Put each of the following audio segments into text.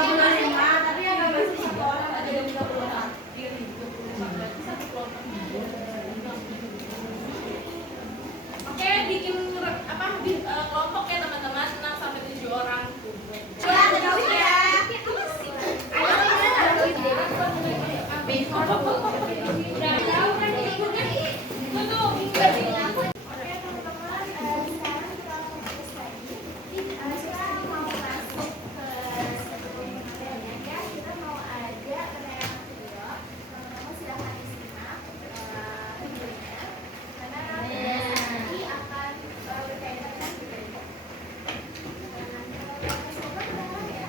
35, tapi yang nggak masuk satu orang ada yang 36. Satu kelompok. Oke, bikin kelompok ya teman-teman, 6 sampai 7 orang. Ya, tahu ya. Udah tahu kan ikutnya? Tuh. Oke teman-teman, sekarang kita mau fokus lagi. Kita mau masuk ke sebelum pengambilannya ya. Kita mau ada penayangan video. Teman-teman silahkan disimak videonya. Karena nanti akan berkaitan dengan video ini. Semoga kedengaran ya.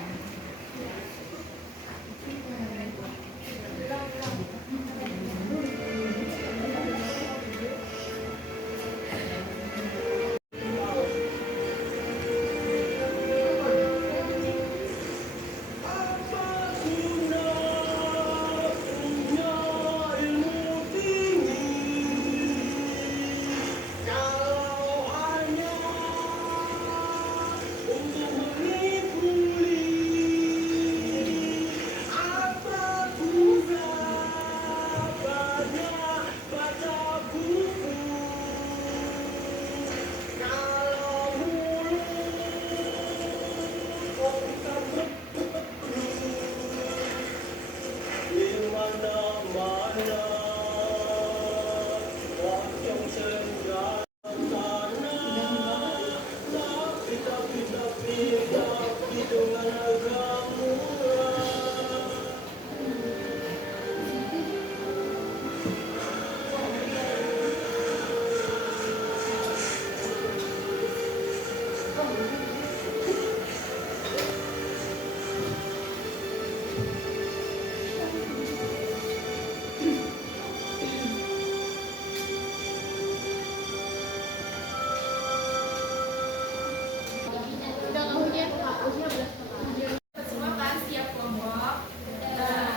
Semua kan siap kelompok. Nah,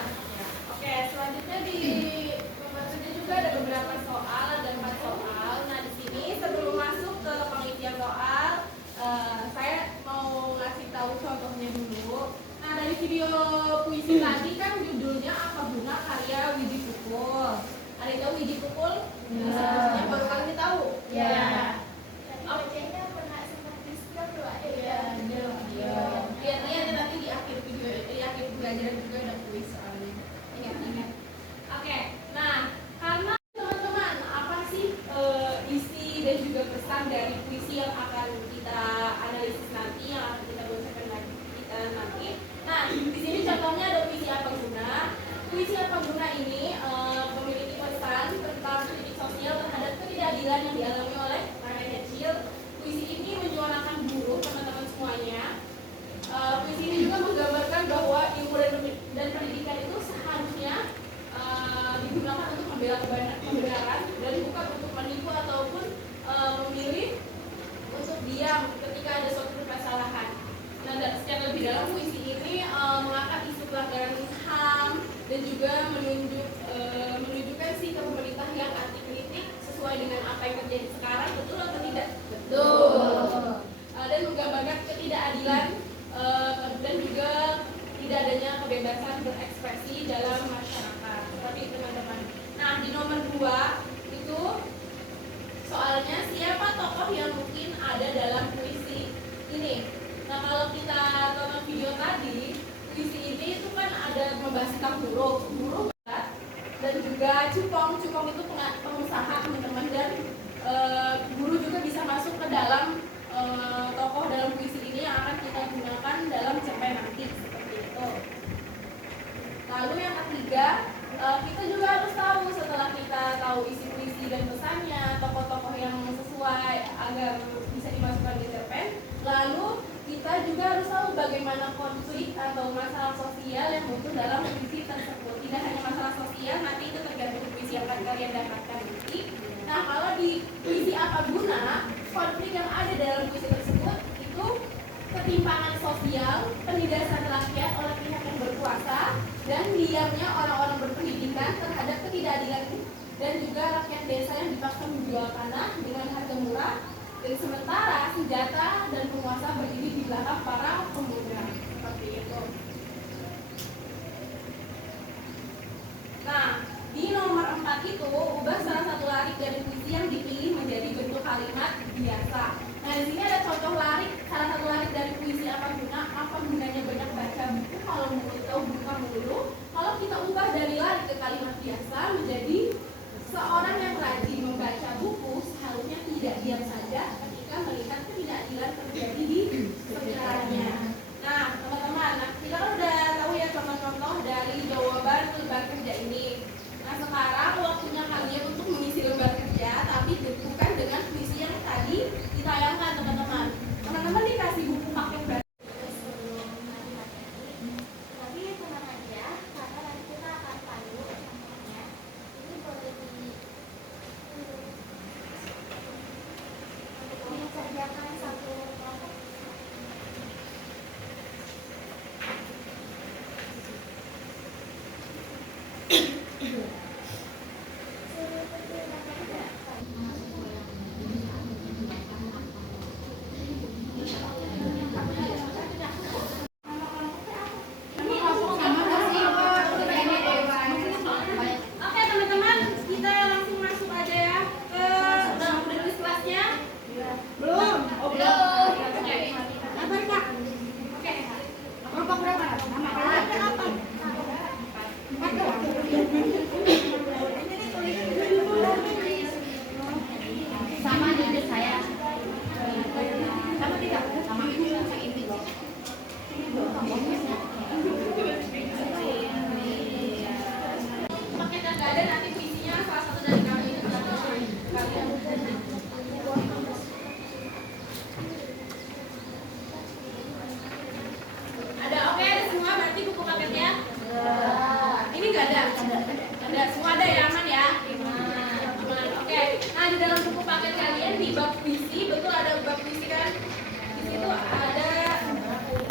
oke, selanjutnya di nomor 7 juga ada beberapa soal, ada 4 soal. Nah, di sini sebelum masuk ke pengisian soal, saya mau ngasih tahu contohnya dulu. Nah, dari video puisi tadi kan judulnya Apa Guna karya Widi Pukul. Ada yang tahu Widi Pukul? Sebelumnya baru kali ini tahu? Ya. Bacanya pernah sempat di skip loh ada ya. Lihat nanti di akhir video, di akhir pelajaran juga ada kuis soalnya. Ingat. Oke, nah karena teman-teman apa sih isi dan juga pesan dari puisi yang akan kita analisis nanti, yang akan kita bacakan nanti. Nah, di sini contohnya ada puisi Apa Guna. Puisi Apa Guna ini memiliki pesan tentang kritik sosial terhadap ketidakadilan yang dialami oleh rakyat kecil. Puisi ini menyuarakan buruh teman-teman semuanya. Puisi ini juga menggambarkan bahwa ilmu dan pendidikan itu seharusnya digunakan untuk membela kebenaran dan bukan untuk menipu ataupun memilih untuk diam ketika ada suatu kesalahan. Nah, secara lebih dalam puisi ini mengangkat isu pelanggaran HAM dan juga menunjukkan sikap pemerintah yang anti kritik sesuai dengan apa yang terjadi sekarang, betul atau tidak? Betul. Dan menggambarkan ketidakadilan dan juga tidak adanya kebebasan berekspresi dalam masyarakat. Seperti itu teman-teman. Nah, di nomor 2 itu soalnya siapa tokoh yang mungkin ada dalam puisi ini. Nah, kalau kita tonton video tadi, puisi ini itu kan ada membahas tentang buruh dan juga cupong itu pengusaha teman-teman, dan guru juga bisa masuk ke dalam tokoh dalam puisi ini yang akan kita gunakan dalam cerpen nanti, seperti itu. Lalu yang ketiga, kita juga harus tahu, setelah kita tahu isi puisi dan pesannya, tokoh-tokoh yang sesuai agar bisa dimasukkan di cerpen, lalu kita juga harus tahu bagaimana konflik atau masalah sosial yang muncul dalam puisi tersebut. Tidak hanya masalah sosial, nanti itu tergantung puisi yang akan kalian dapatkan nanti. Nah, kalau di puisi Apa Guna, konflik yang ada dalam puisi tersebut itu ketimpangan sosial, penindasan rakyat oleh pihak yang berkuasa, dan diamnya orang-orang berpendidikan terhadap ketidakadilan, dan juga rakyat desa yang dipaksa menjual tanah dengan harga murah, dan sementara senjata dan penguasa berdiri di belakang para pemuda. Seperti itu. ada nanti puisinya salah satu dari kami itu kalian. Ada, oke, ada semua berarti buku paketnya? Ini nggak ada? Ada, semua ada ya, aman ya? Aman, oke. Nah, di dalam buku paket kalian di bab puisi, betul ada bab puisi kan? Di situ ada,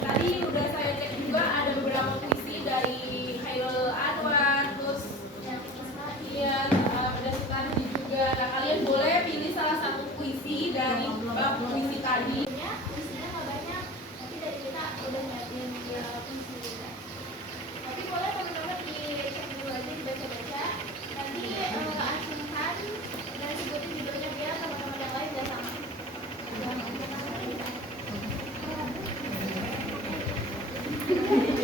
tadi udah saya cek juga ada beberapa puisi dari Khairul Anwar, terus iya, ada Sukardi juga. Nah, kalian boleh pilih salah satu puisi dari bab puisi tadi. Puisinya nggak banyak, nanti dari kita udah nyiapin puisi. Tapi boleh teman-teman dicek dulu aja, dibaca-baca. Nanti acungkan dan sebutin judulnya biar teman-teman yang lain udah sama.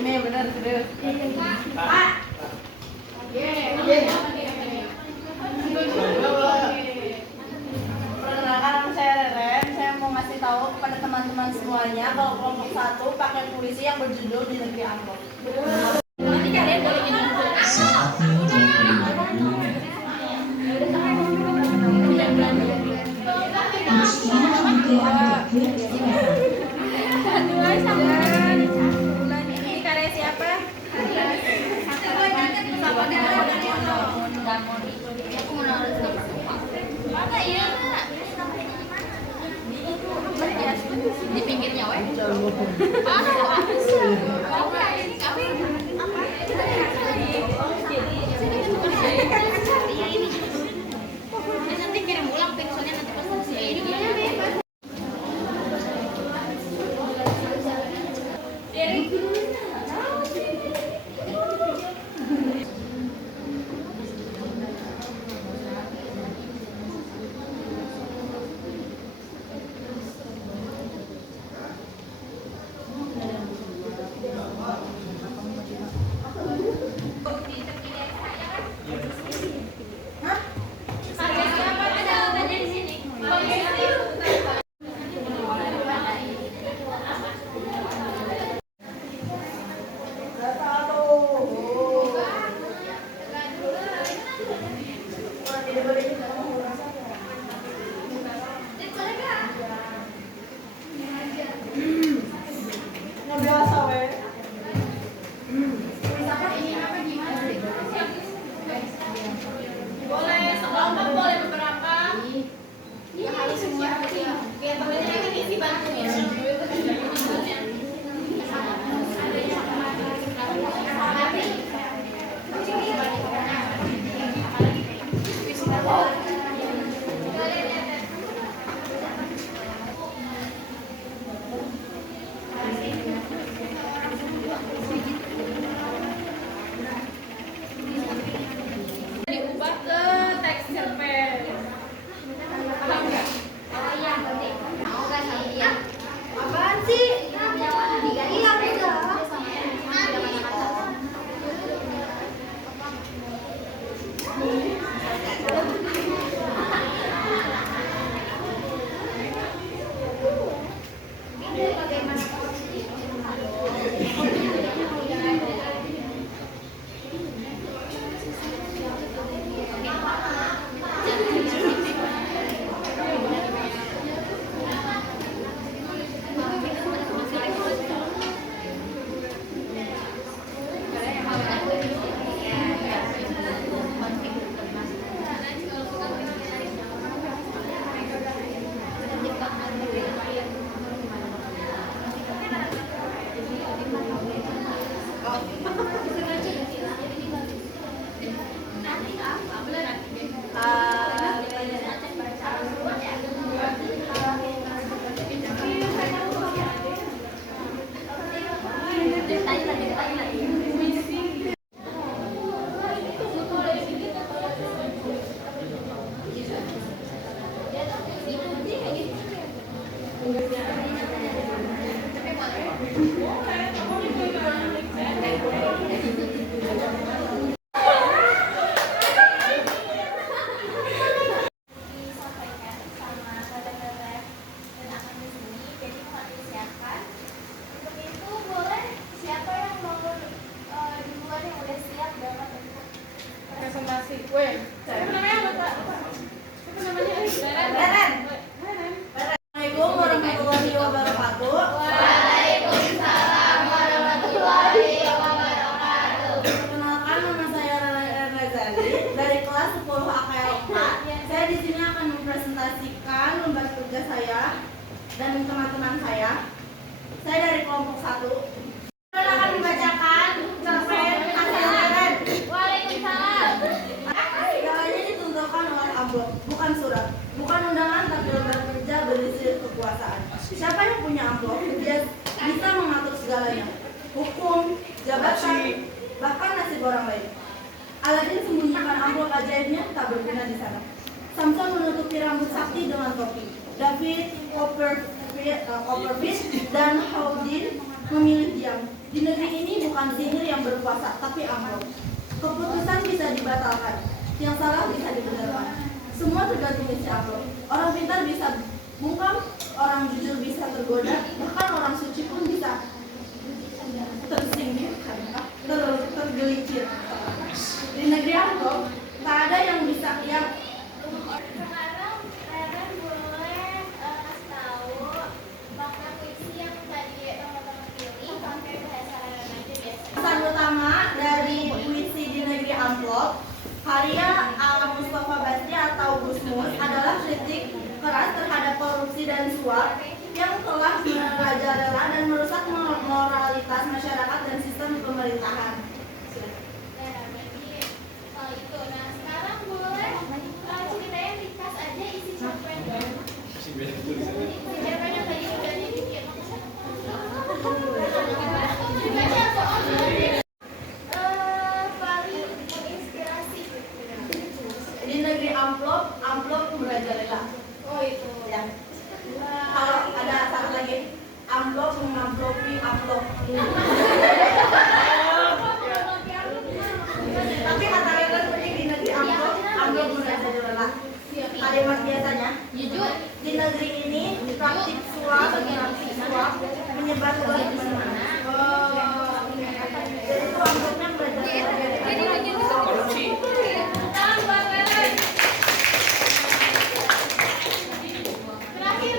Ini benar serius. Pak. Perkenalkan nama saya Reren. Saya mau ngasih tahu kepada teman-teman semuanya kalau kelompok 1 pakai puisi yang berjudul Di Negeri Amrok. Nanti kalian boleh minum dulu. Ini karya siapa? Di pinggirnya weh. Nanti kirim ulang soalnya nanti pas ini Karya siapa? Ada banyak di sini. Boleh sekelompok, boleh beberapa. Ya harus semua. Biar temennya yang isi bantu ya. Diubah ke teks cerpen. Paham nggak? Apaan sih? Iya, udah. Untuk itu boleh siapa yang mau Weh, siapa namanya? Lupa. Siapa namanya? Beren. Assalamualaikum warahmatullahi wabarakatuh. Waalaikumsalam warahmatullahi wabarakatuh. Perkenalkan, nama saya Reren Rezali dari kelas 10 AKLK. Saya di sini akan mempresentasikan lembar tugas saya dan teman-teman saya. Saya dari kelompok 1. Saya akan membacakan cerpen hasil Reren. Waalaikumsalam. Segalanya ditentukan oleh amplop, bukan surat, bukan undangan, tapi lembar kerja berisi kekuasaan. Siapa yang punya amplop, dia bisa mengatur segalanya. Hukum, jabatan, bahkan nasib orang lain. Aladin sembunyikan amplop ajaibnya tak berguna di sana. Samson menutupi rambut sakti dengan topi. David, Copperfield, dan Houdin memilih diam. Di negeri ini bukan sihir yang berkuasa, tapi amplop. Keputusan bisa dibatalkan, yang salah bisa dibenarkan. Semua tergantung isi amplop. Orang pintar bisa bungkam, orang jujur bisa tergoda, bahkan orang suci pun bisa tersingkirkan, tergelincir. Di negeri amplop, tak ada yang bisa Sekarang Reren boleh kasih tahu makna puisi yang tadi teman-teman pilih pakai bahasa Reren aja biasa. Pesan utama dari puisi di negeri amplop, karya Mustafa Basri atau Gusmus adalah kritik keras terhadap korupsi dan suap yang telah merajalela dan merusak moralitas masyarakat dan sistem pemerintahan. Nah, jadi soal itu. Nah, sekarang boleh ceritain ringkas aja isi cerpennya. Isi cerpen yang tadi udah dibikin. Dibaca soalnya. Paling menginspirasi. Di negeri amplop, amplop merajalela. Oh itu. Ya. Kalau ada satu lagi, amplop mengamplopi amplop. Tapi kata Reren seperti di negeri amplop, amplop merajalela. Kalimat biasanya, di negeri ini praktik suap menyebar luas di mana-mana. Jadi itu amplopnya merajalela. Korupsi. Terakhir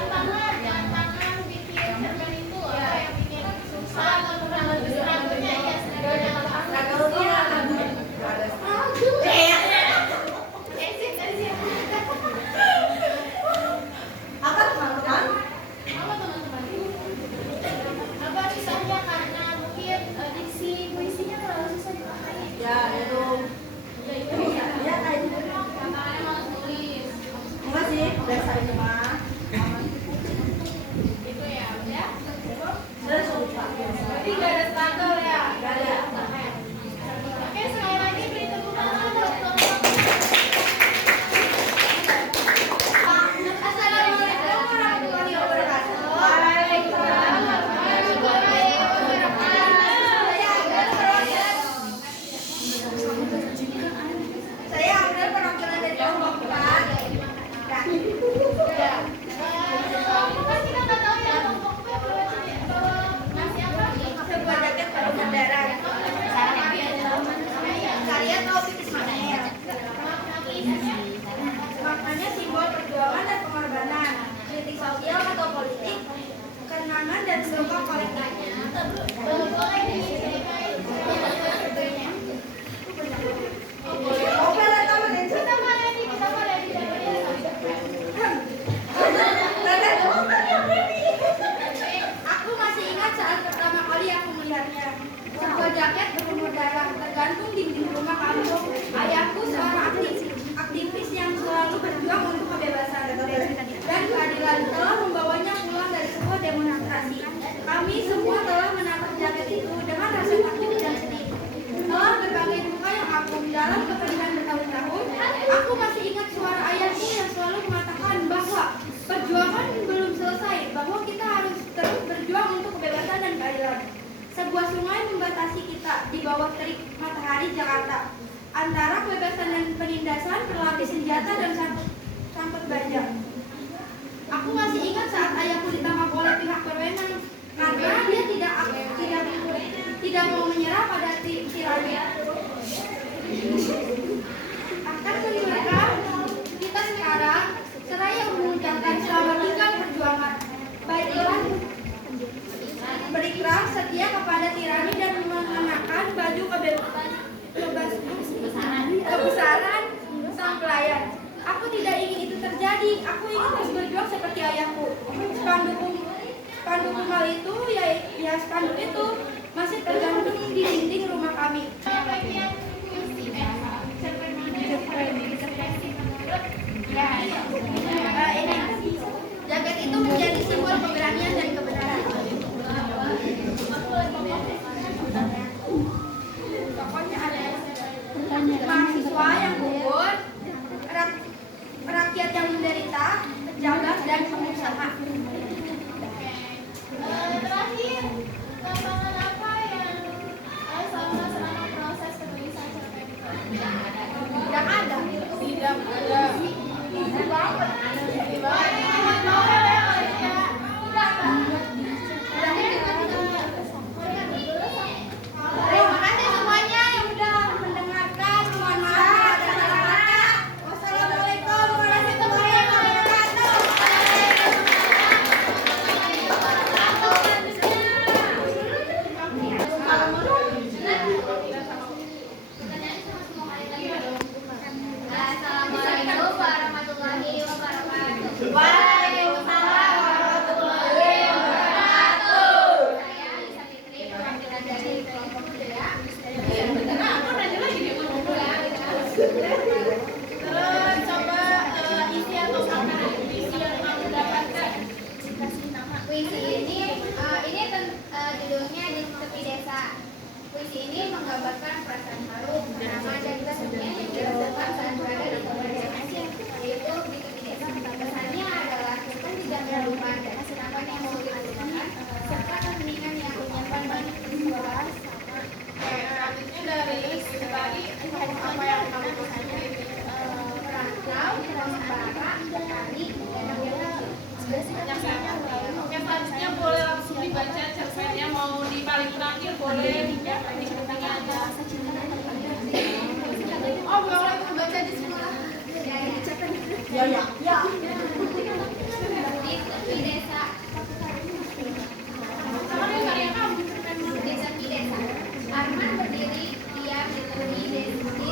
tantangan bikin cerpen itu apa yang bikin susah atau struggle-nya ya struggle-nya Apa teman-teman? apa teman-teman? Apa susahnya karena mungkin diksi puisinya terlalu susah dipahami. Ya, itu. Ya, kayak gitu. Makanya malas nulis. Enggak sih, biasa aja mah. Itu ya udah. Udah cukup Pak. Berarti nggak ada struggle ya? Nggak ada. Oke, sekali lagi beri tepuk tangan untuk kelompok. Assalamualaikum warahmatullahi wabarakatuh. Waalaikumsalam. Saya ambil penampilan dari kelompok 4. Kan kita nggak tahu ya kelompoknya bawa nasi apa? Sebuah jaket pada kendaraan. Karya Taufik Ismail. Maknanya simbol perjuangan dan pengorbanan, kritik sosial atau politik, kenangan dan sumpah kolektifnya. Boleh diceritain. Oh, boleh temenin. Kita mana nih? Kita mana di Aku masih ingat saat pertama kali aku melihatnya. Sebuah jaket berlumur darah tergantung di dinding rumah kampung. Ayahku seorang aktivis yang selalu berjuang untuk kebebasan dan keadilan telah membawanya pulang dari sebuah demonstrasi. Kami semua telah menatap jaket itu dengan rasa takjub dan sedih. Setelah berbagai duka yang agung dalam kepedihan bertahun-tahun, aku masih ingat suara ayahku yang selalu mengatakan bahwa perjuangan belum selesai, bahwa kita harus terus berjuang untuk kebebasan dan keadilan. Sebuah sungai membatasi kita di bawah terik matahari Jakarta. Antara kebebasan dan penindasan berlapis senjata dan sangkut baja. Aku masih ingat saat ayahku ditangkap oleh pihak berwenang karena dia tidak mau menyerah pada tirannya. berikrar setia kepada tirani dan mengenakan baju kebesaran sang pelayan. Aku tidak ingin itu terjadi. Aku ingin terus berjuang seperti ayahku. Spanduk kumal itu, ya spanduk itu masih tergantung di dinding rumah kami. Jaket itu menjadi simbol keberanian dan kebenaran. Pokoknya ada mahasiswa yang gugur, rakyat yang menderita, pejabat dan pengusaha. Terakhir, tantangan apa yang selama proses penulisan cerpen itu? Tidak ada. Tidak ada. Easy banget. Terima kasih semuanya yang sudah mendengarkan. Mohon maaf ada salah kata. Wassalamualaikum warahmatullahi wabarakatuh. Assalamualaikum warahmatullahi wabarakatuh. Waalaikumsalam warahmatullahi wabarakatuh. Saya Alisa Fitri, perwakilan dari kelompok Jaya. Terus coba isi atau makna puisi yang kamu dapatkan. Puisi ini judulnya di tepi desa. Puisi ini menggambarkan perasaan haru, drama dan kesedihan yang dirasakan saat berada di tempat desa, yaitu di tepi desa. Pesannya adalah kita tidak melupakan dan harapan yang mau dilakukan, serta keheningan yang menyimpan banyak persoalan sama. Selanjutnya dari tadi apa yang kamu tuliskan? Perantau, pengembara, petani, dan yang Oke, selanjutnya boleh langsung dibaca cerpennya, mau di paling terakhir boleh di tengah aja. Oh, boleh baca di sekolah. Ya. Di tepi desa. Sama dengan karya kamu cerpennya. Di tepi desa. Arman berdiri diam di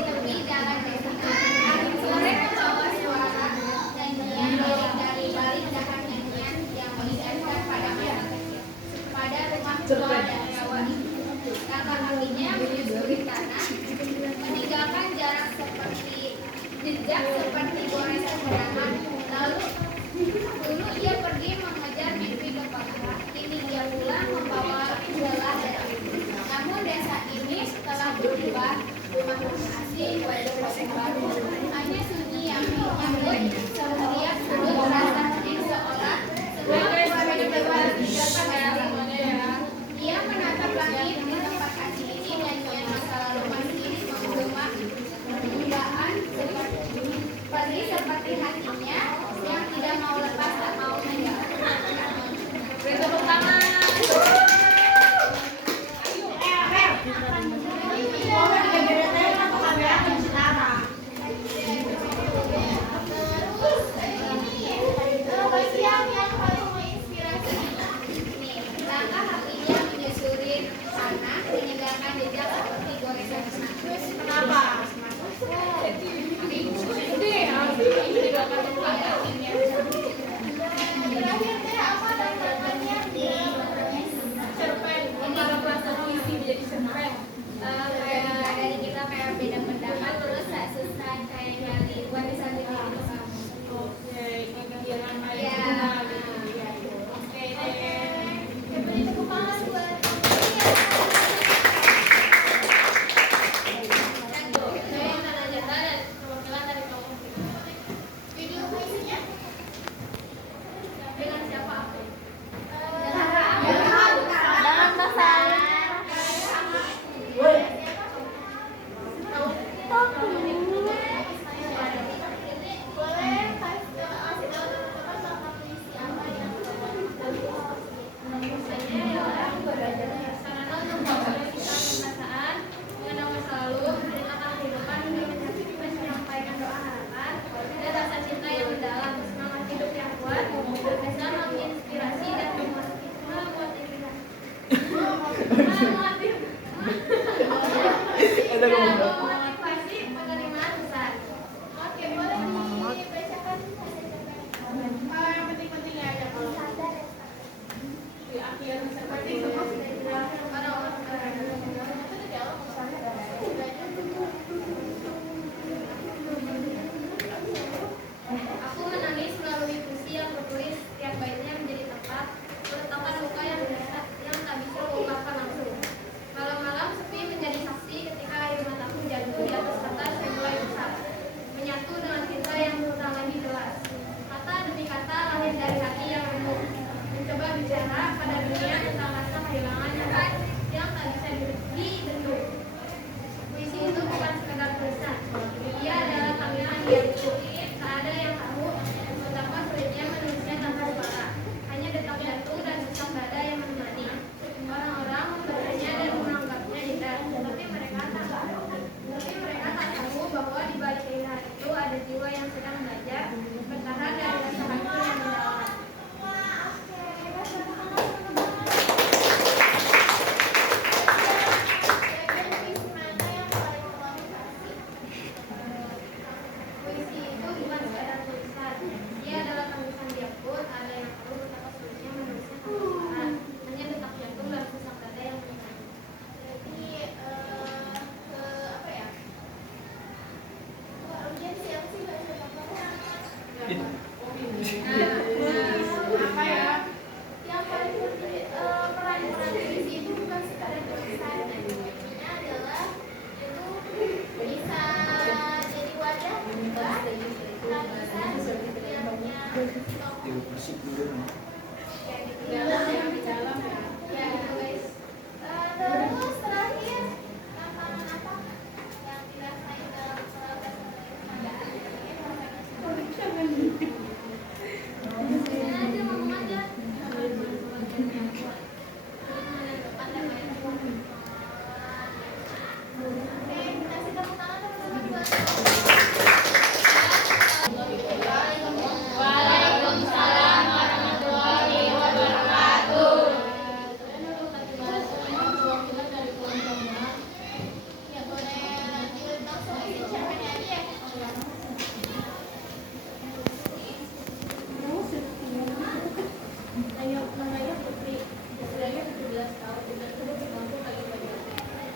tepi jalan desa. Angin sore membawa suara nyanyian dari balik dahan nyanyian yang mengingatkan pada masa kecil, pada rumah tua dan rawa itu. Langkah kakinya menyusuri tanah, meninggalkan jejak seperti goresan jerami. Lalu dulu ia pergi mengejar mimpi kepala, kini ia pulang membawa bola dan api. Namun desa ini setelah berubah, rumah asing, wajah orang baru, hanya sunyi yang menyambut setiap sudut rasa hening seolah ia menatap langit di tempat asing ini, nyanyian masa lalu masih menggema dugaan seperti hatinya yang tidak mau lepas tak mau meninggalkan. Beri tepuk tangan. Terus yang paling menginspirasi nih, langkah hatinya menyusuri sana, meninggalkan jejak seperti goresan jerami. Kenapa? Ini juga akan membuat Terakhir teh apa tantangannya di cerpen antara bahasa puisi menjadi cerpen. kayak dari kita kayak beda pendapat terus gak susah kayak nyari warisan gitu. Oke, kegiatan baik. Ya. Oke deh. Beri tepuk tangan buat Saya Nana Jata dan perwakilan dari kelompok. video puisinya Dengan siapa? Jangan kasar. Woi.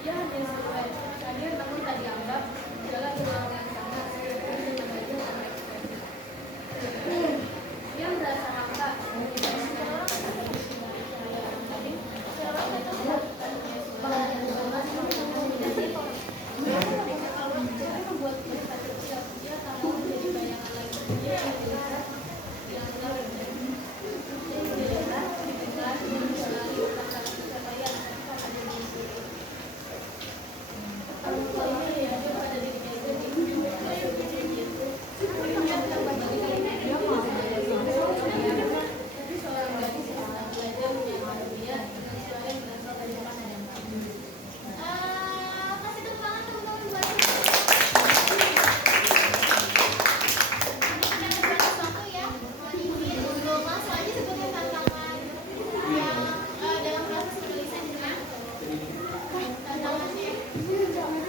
Dia hanya sebagai hadir namun tak dianggap segala kekurangan karena dengan baju dan ekspresi. Dia merasa hampa. Kasih tepuk tangan teman-teman buat satu ya. Ini dulu langsung aja sebagai tantangan yang dalam proses penulisan juga. Tantangannya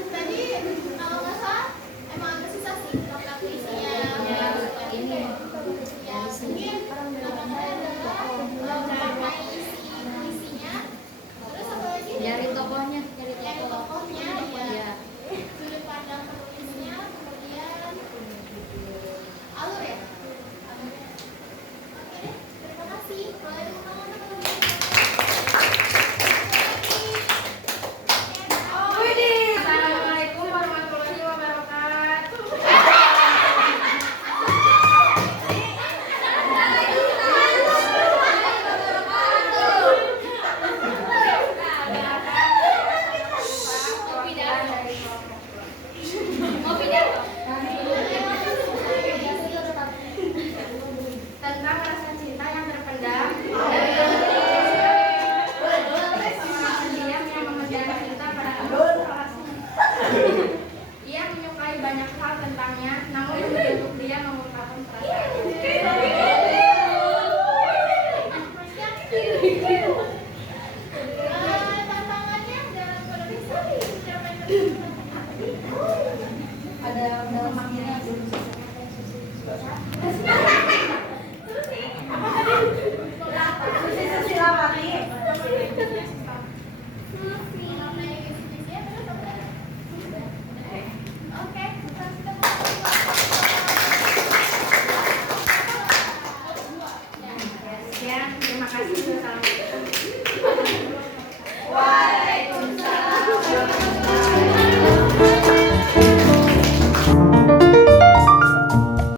tadi kalau nggak salah emang agak susah sih tentang puisinya. Ya mungkin tantangannya adalah memaknai isi puisinya. Terus apa lagi? Dari tokohnya. Dari tokohnya ya. Ya. Sudut pandang penulisnya, kemudian alur ya. Alurnya. Oke deh, terima kasih. Boleh tepuk tangan teman-teman. Assalamualaikum warahmatullahi wabarakatuh. Tentang rasa cinta yang terpendam diam yang memendam cinta pada ia menyukai banyak hal tentangnya, namun untuk dia mengungkapkan perasaan. Tantangannya dalam penulisan siapa yang Ada dalam akhirnya belum Susi Silawati. Oke, Sekian, terima kasih. Wassalamualaikum.